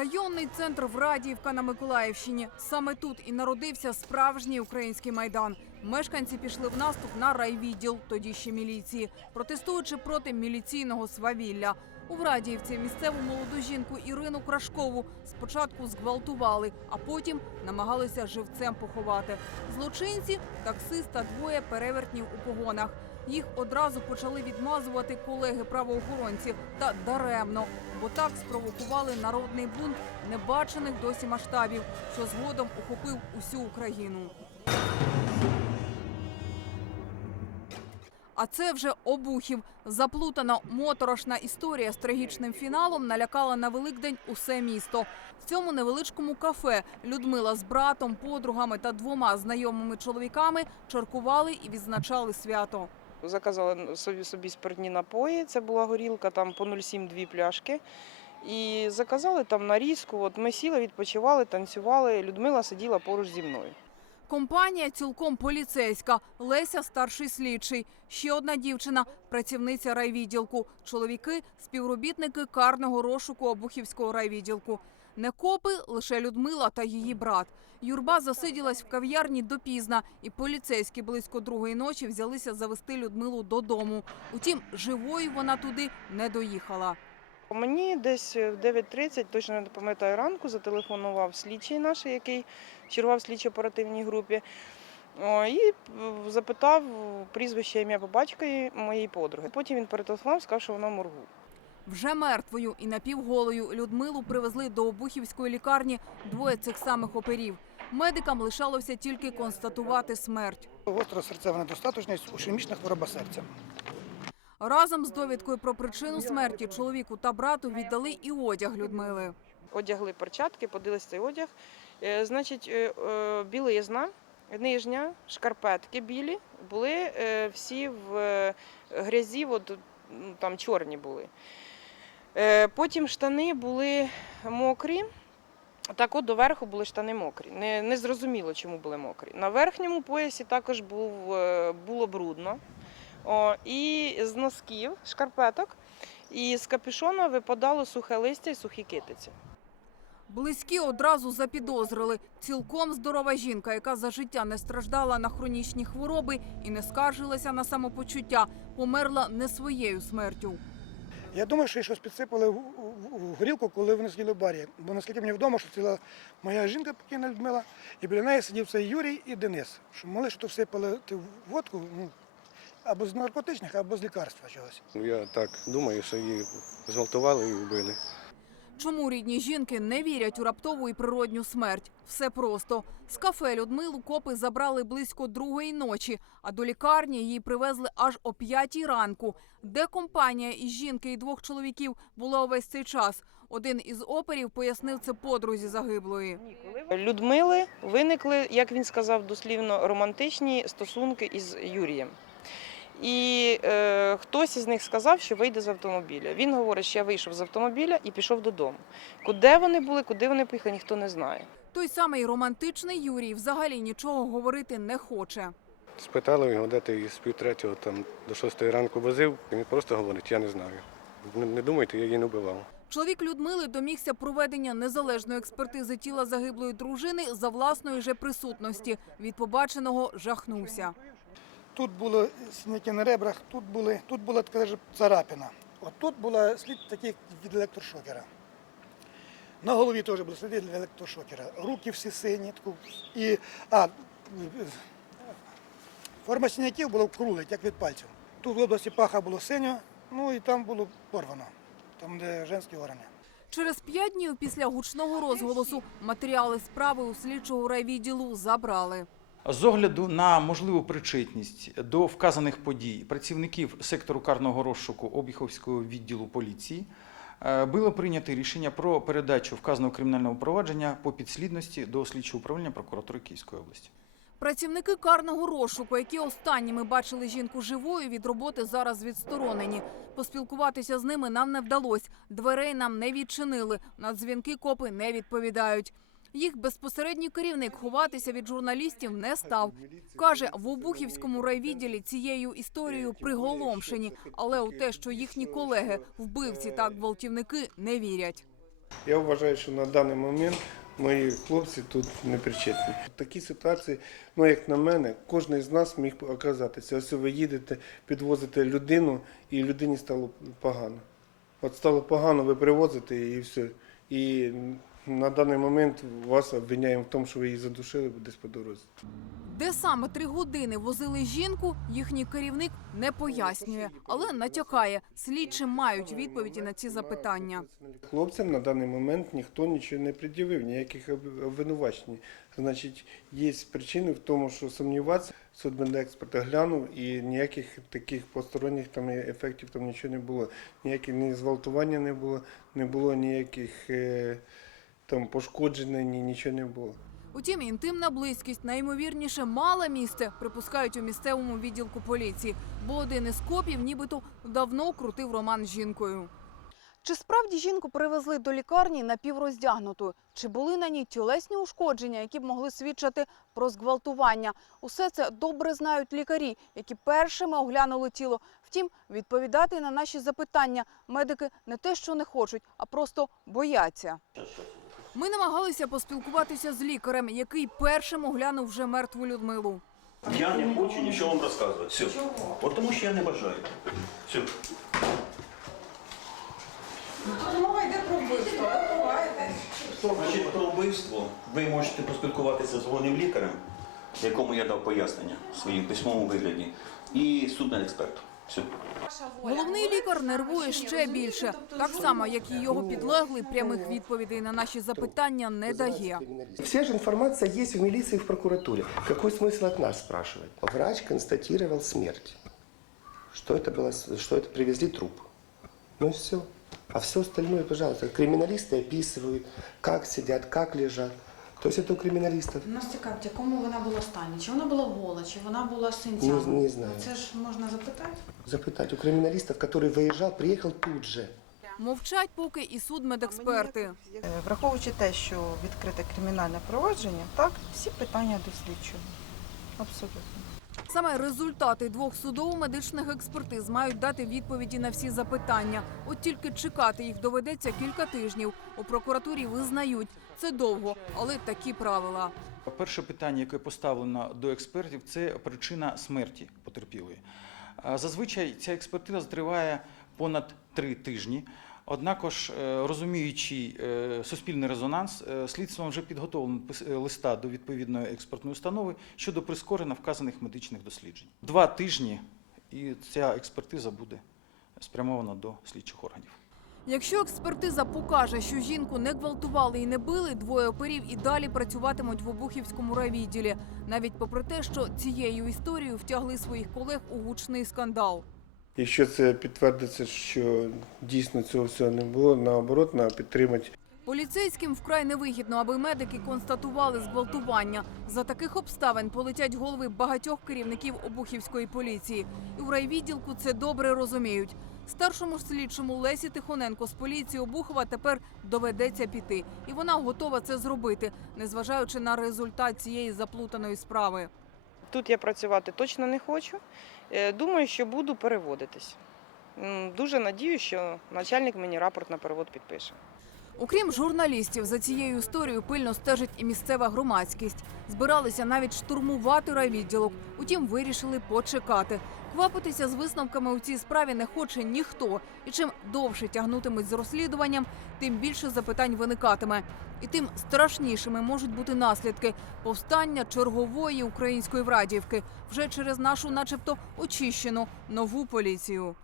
Районний центр Врадіївка на Миколаївщині. Саме тут і народився справжній український майдан. Мешканці пішли в наступ на райвідділ, тоді ще міліції, протестуючи проти міліційного свавілля. У Врадіївці місцеву молоду жінку Ірину Крашкову спочатку зґвалтували, а потім намагалися живцем поховати. Злочинці таксист та двоє перевертнів у погонах. Їх одразу почали відмазувати колеги правоохоронці та даремно, бо так спровокували народний бунт небачених досі масштабів, що згодом охопив усю Україну. А це вже обухів. Заплутана моторошна історія з трагічним фіналом налякала на Великдень усе місто. В цьому невеличкому кафе Людмила з братом, подругами та двома знайомими чоловіками чаркували і відзначали свято. Заказала собі, собі спиртні напої, це була горілка, там по 0,7 дві пляшки. І заказали там нарізку. От ми сіли, відпочивали, танцювали. Людмила сиділа поруч зі мною. Компанія цілком поліцейська. Леся старший слідчий. Ще одна дівчина працівниця райвідділку. Чоловіки співробітники карного розшуку Обухівського райвідділку. Не копи лише Людмила та її брат. Юрба засиділась в кав'ярні допізна, і поліцейські близько другої ночі взялися завести Людмилу додому. Утім, живою вона туди не доїхала. Мені десь в 9.30, точно не пам'ятаю ранку, зателефонував слідчий наш, який чергував в слідчо оперативній групі. І е, запитав прізвище ім'я по батькові моєї подруги. Потім він перетелефонував, сказав, що вона моргу. Вже мертвою і напівголою Людмилу привезли до Обухівської лікарні двоє цих самих оперів. Медикам лишалося тільки констатувати смерть. Гостра серцева недостаточність, ушемічна хвороба серця. Разом з довідкою про причину смерті чоловіку та брату віддали і одяг Людмили. Одягли перчатки, подивилися цей одяг. Е, Значить, е, е, білизна, нижня, шкарпетки білі були всі в грязі, от, там чорні були. Е, Потім штани були мокрі. Так от доверху були штани мокрі. Не, не зрозуміло, чому були мокрі. На верхньому поясі також був, е, було брудно. О, і з носків, шкарпеток, і з капюшона випадало сухе листя і сухі китиці. Близькі одразу запідозрили. Цілком здорова жінка, яка за життя не страждала на хронічні хвороби і не скаржилася на самопочуття, померла не своєю смертю. Я думаю, що їй щось підсипали в, в- в горілку, коли вони сиділи в барі. Бо наскільки мені відомо, що ціла моя жінка покійна Людмила, і біля неї сидів цей Юрій і Денис. Що могли, що всипали водку ну, або з наркотичних, або з лікарства чогось. Ну, Я так думаю, що її зґвалтували і вбили. Чому рідні жінки не вірять у раптову і природню смерть? Все просто. З кафе Людмилу копи забрали близько другої ночі, а до лікарні її привезли аж о п'ятій ранку. Де компанія із жінки і двох чоловіків була увесь цей час? Один із оперів пояснив це подрузі загиблої. Людмили виникли, як він сказав, дослівно романтичні стосунки із Юрієм. І е, хтось із них сказав, що вийде з автомобіля. Він говорить, що я вийшов з автомобіля і пішов додому. Куди вони були, куди вони поїхали, ніхто не знає. Той самий романтичний Юрій взагалі нічого говорити не хоче. Спитали його, де ти із пів третього там, до шостої ранку возив, і він просто говорить, я не знаю. Не, не думайте, я її не вбивав. Чоловік Людмили домігся проведення незалежної експертизи тіла загиблої дружини за власної же присутності. Від побаченого жахнувся. Тут були синяки на ребрах, тут, були, тут була така ж царапина. От тут була слід такий від електрошокера. На голові теж були сліди від електрошокера. Руки всі сині. таку, І, а, форма синяків була кругла, як від пальців. Тут в області паха було синьо, ну і там було порвано, там де женські органи. Через п'ять днів після гучного розголосу матеріали справи у слідчого райвідділу забрали. З огляду на можливу причетність до вказаних подій працівників сектору карного розшуку Обіховського відділу поліції е, було прийнято рішення про передачу вказаного кримінального провадження по підслідності до слідчого управління прокуратури Київської області. Працівники карного розшуку, які останніми бачили жінку живою, від роботи зараз відсторонені. Поспілкуватися з ними нам не вдалося. Дверей нам не відчинили. На дзвінки копи не відповідають. Їх безпосередній керівник ховатися від журналістів не став. Каже, в Обухівському райвідділі цією історією приголомшені, але у те, що їхні колеги, вбивці та гвалтівники, не вірять. Я вважаю, що на даний момент мої хлопці тут не причетні. В такій ситуації, ну як на мене, кожен з нас міг оказатися. Ось ви їдете, підвозите людину, і людині стало погано. От стало погано, ви привозите і все. І на даний момент вас обвиняємо в тому, що ви її задушили десь по дорозі. Де саме три години возили жінку, їхній керівник не пояснює, але натякає. Слідчі мають відповіді на ці запитання. Хлопцям на даний момент ніхто нічого не пред'явив, ніяких обвинувачень. Значить, є причини в тому, що сумніватися, судмедексперт глянув і ніяких таких посторонніх там ефектів там нічого не було. Ніяких ні зґвалтування не було, не було ніяких е, там пошкоджень, ні, нічого не було. Утім, інтимна близькість найімовірніше мала місце, припускають у місцевому відділку поліції, бо один із копів нібито давно крутив роман з жінкою. Чи справді жінку привезли до лікарні напівроздягнутою? Чи були на ній тілесні ушкодження, які б могли свідчити про зґвалтування? Усе це добре знають лікарі, які першими оглянули тіло. Втім, відповідати на наші запитання медики не те, що не хочуть, а просто бояться. Ми намагалися поспілкуватися з лікарем, який першим оглянув вже мертву Людмилу. Я не хочу нічого вам розказувати. Все. От тому що я не бажаю. Все. Мова йде про вбивство, ховаєтесь. Значить, про вбивство ви можете поспілкуватися з головним лікарем, якому я дав пояснення в своїм письмовому вигляді, і судний експерт. Все. Головний лікар нервує ще більше, так само як і його підлеглий прямих відповідей на наші запитання не дає. Вся же информация есть в милиции и в прокуратуре. Какой смысл от нас спрашивать? Врач констатировал смерть. Что это было? Что это привезли труп. Ну и все. А все остальное, пожалуйста, криминалисты описывают, как сидят, как лежат. То есть это у криминалистов. Нас цікавить, в якому вона була стані? Чи вона була гола, чи вона була з синцями? Не- не знаю. Ну, Це ж можна запитати. Запытать у криминалистов, который выезжал, приехал тут же. Мовчать поки і судмедексперти. Е, Враховуючи те, що відкрите кримінальне провадження, так, всі питання до слідчого. Абсолютно. Саме результати двох судово-медичних експертиз мають дати відповіді на всі запитання. От тільки чекати їх доведеться кілька тижнів. У прокуратурі визнають це довго, але такі правила. Перше питання, яке поставлено до експертів, це причина смерті потерпілої. Зазвичай ця експертиза триває понад три тижні. Однакож, е, розуміючи е, суспільний резонанс, е, слідством вже підготовлено листа до відповідної експертної установи щодо прискорення вказаних медичних досліджень. Два тижні, і ця експертиза буде спрямована до слідчих органів. Якщо експертиза покаже, що жінку не гвалтували і не били, двоє оперів і далі працюватимуть в Обухівському райвідділі, навіть попри те, що цією історією втягли своїх колег у гучний скандал. Якщо це підтвердиться, що дійсно цього всього не було, наоборот, треба підтримати Поліцейським вкрай невигідно, аби медики констатували зґвалтування. За таких обставин полетять голови багатьох керівників обухівської поліції. І в райвідділку це добре розуміють. Старшому слідчому Лесі Тихоненко з поліції Обухова тепер доведеться піти, і вона готова це зробити, незважаючи на результат цієї заплутаної справи. Тут я працювати точно не хочу. Е, Думаю, що буду переводитись. Дуже надію, що начальник мені рапорт на перевод підпише. Окрім журналістів, за цією історією пильно стежить і місцева громадськість. Збиралися навіть штурмувати райвідділок, утім вирішили почекати. Квапитися з висновками у цій справі не хоче ніхто. І чим довше тягнутимуть з розслідуванням, тим більше запитань виникатиме. І тим страшнішими можуть бути наслідки повстання чергової української врадівки вже через нашу, начебто, очищену нову поліцію.